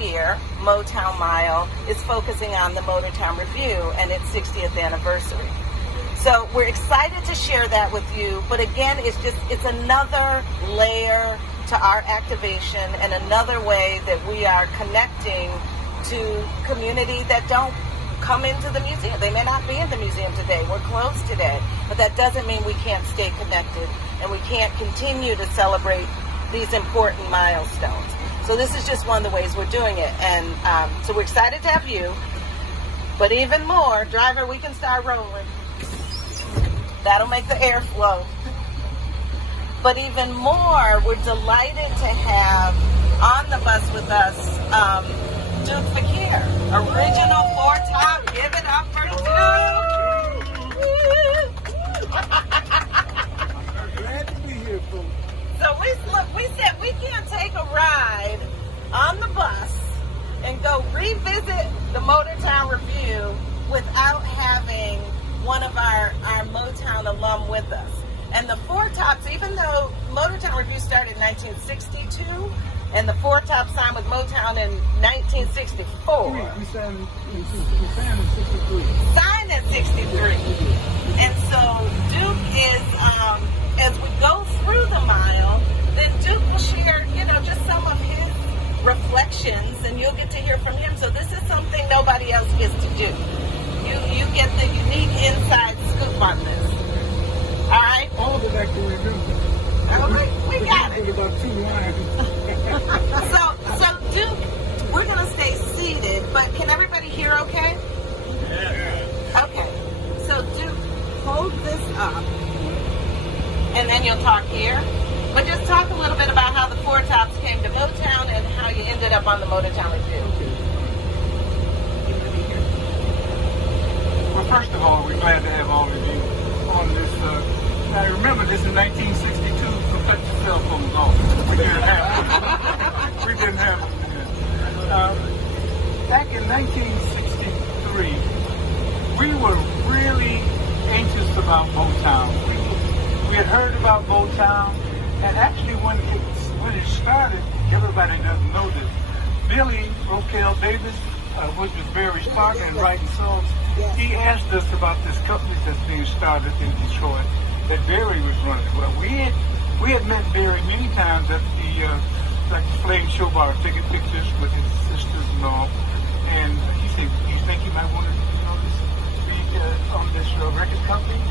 year, Motown Mile is focusing on the Motown Revue and its 60th anniversary. So we're excited to share that with you, but again, it's another layer to our activation and another way that we are connecting to community that don't come into the museum. They may not be in the museum today. We're closed today, but that doesn't mean we can't stay connected and we can't continue to celebrate these important milestones. So this is just one of the ways we're doing it, and so we're excited to have you, but even more, driver, we can start rolling. That'll make the air flow. But even more, we're delighted to have on the bus with us Duke Fakir, original four-top. Give it up for Duke. Glad to be here, folks. So we said we can't take a ride on the bus and go revisit the Motown Revue without having one of our Motown alum with us. And the Four Tops, even though Motown Revue started in 1962, and the Four Tops signed with Motown in 1964. We signed in 63. Signed in 63. And so Duke is, as we go through the mile, then Duke will share, just some of his reflections, and you'll get to hear from him. So this is something nobody else gets to do. You get the unique inside scoop on this. All right? All of it I can remember. All right, we got it. About 2 lines. So Duke, we're going to stay seated, but can everybody hear okay? Yeah. Okay. So Duke, hold this up, and then you'll talk here. But just talk a little bit about how the Four Tops came to Motown and how you ended up on the Motown Revue. Well, first of all, we're glad to have all of you on this. I remember this in 1962, so cut your cell phones off. We didn't have them. We didn't have them then. Back in 1963, we were really anxious about Motown. We had heard about Motown, and actually when it started, everybody doesn't know this. Billy Roquel Davis, which was Barry's partner in writing songs, he asked us about this company that's being started in Detroit that Barry was running. Well, we had met Barry many times at the Flame Show Bar, taking pictures with his sisters and all. And he said, "Do you think you might want to be on this record company?"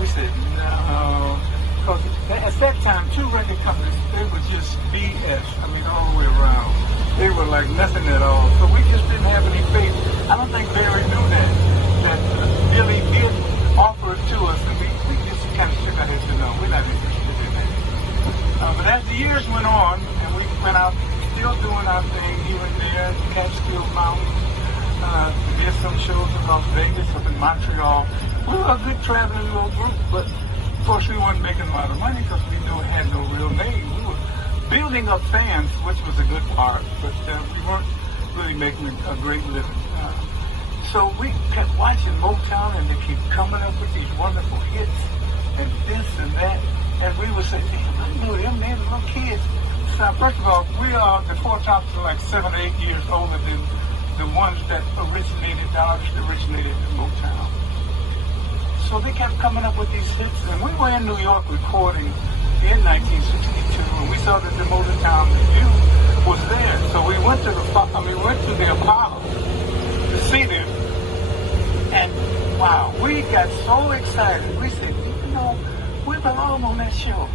We said, "No." Because at that time, 2 record companies, they were just BS. I mean, all the way around. They were like nothing at all. So we just didn't have any faith. I don't think Barry knew that Billy did offer it to us, and we just kind of shook our heads and no, we're not interested in that. But as the years went on, and we went out still doing our thing here and there, Catskill Mountains, we did some shows in Las Vegas, up in Montreal. We were a good traveling little group, but of course we weren't making a lot of money because we knew it had no real name. We were building up fans, which was a good part, but we weren't really making a great living. So we kept watching Motown, and they keep coming up with these wonderful hits and this and that. And we would say, "Damn, I know them, man, little kids." So first of all, the Four Tops are like 7 or 8 years older than the ones that originated in Motown. So they kept coming up with these hits, and we were in New York recording in 1962, and we saw that the Motown Revue was there. So we went to the Apollo to see them, and wow, we got so excited. We said, we belong on that show.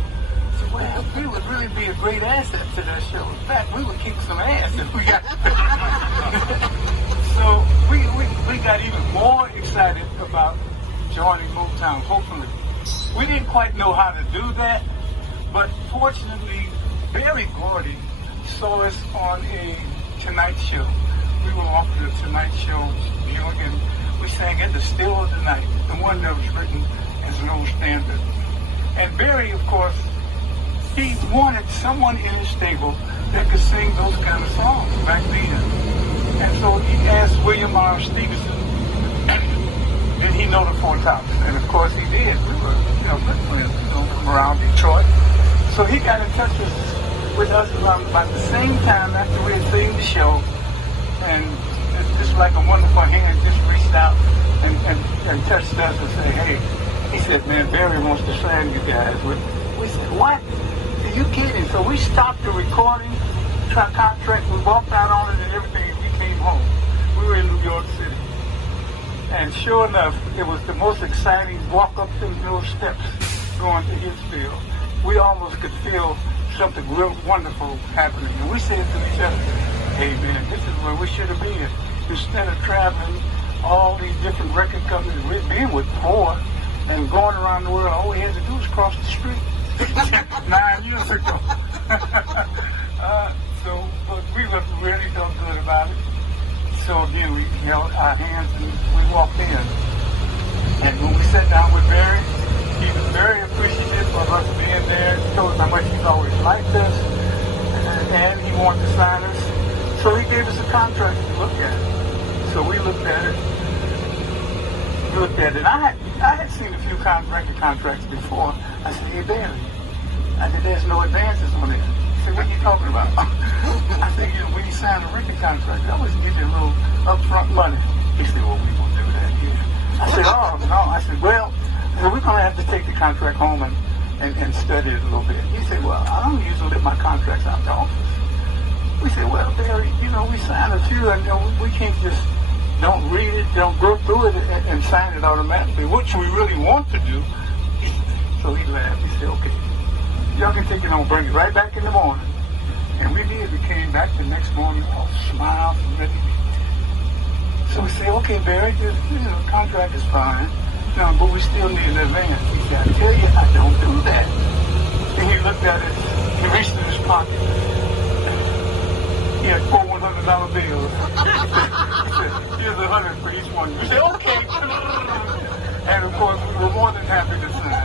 So well, we would really be a great asset to that show. In fact, we would kick some ass if we got. So we got even more excited about joining Motown. Hopefully, we didn't quite know how to do that, but fortunately, Barry Gordy saw us on a Tonight Show. We were offered a Tonight Show deal, and we sang "At the Still of the Night," the one that was written as an old standard. And Barry, of course, he wanted someone in his stable that could sing those kind of songs back then. And so he asked William R. Stevenson, did he know the Four Tops? And of course he did. We were, good friends, from around Detroit. So he got in touch with us around about the same time after we had seen the show, and touched us and said, hey, he said, man, Barry wants to sign you guys. We said, what? Are you kidding? So we stopped the recording, contract, we walked out on it and everything, and we came home. We were in New York City. And sure enough, it was the most exciting walk up those steps going to his field. We almost could feel something real wonderful happening. And we said to each other, hey man, this is where we should have been. Instead of traveling all these different record companies, being with poor and going around the world, all we had to do was cross the street 9 years ago. But we really felt good about it. So again, we held our hands and we walked in. And when we sat down with Barry, he was very appreciative of us being there. He told us how much he's always liked us, and he wanted to sign us. So he gave us a contract to look at. So we looked at it. I had seen a few record contracts before. I said, hey, Barry. I said, there's no advances on it. He said, what are you talking about? I said, when you sign a record contract, I always give you a little upfront money. He said, well, we won't do that here. I said, oh, no. I said, well, we're going to have to take the contract home and study it a little bit. He said, well, I don't usually let my contracts out the office. We said, well, Barry, we signed a few, and we can't just don't read it, don't go through it and sign it automatically, which we really want to do. So he laughed. He said, okay, y'all can take it home, bring it right back in the morning. And we did. We came back the next morning, all smiled and ready. So we said, okay, Barry, the contract is fine, but we still need an advance. He said, I tell you, I don't do that. And he looked at it, he reached in his pocket. He had 4 $100 bills. He said, here's $100 for each one. We said, okay. And of course, we were more than happy to sign.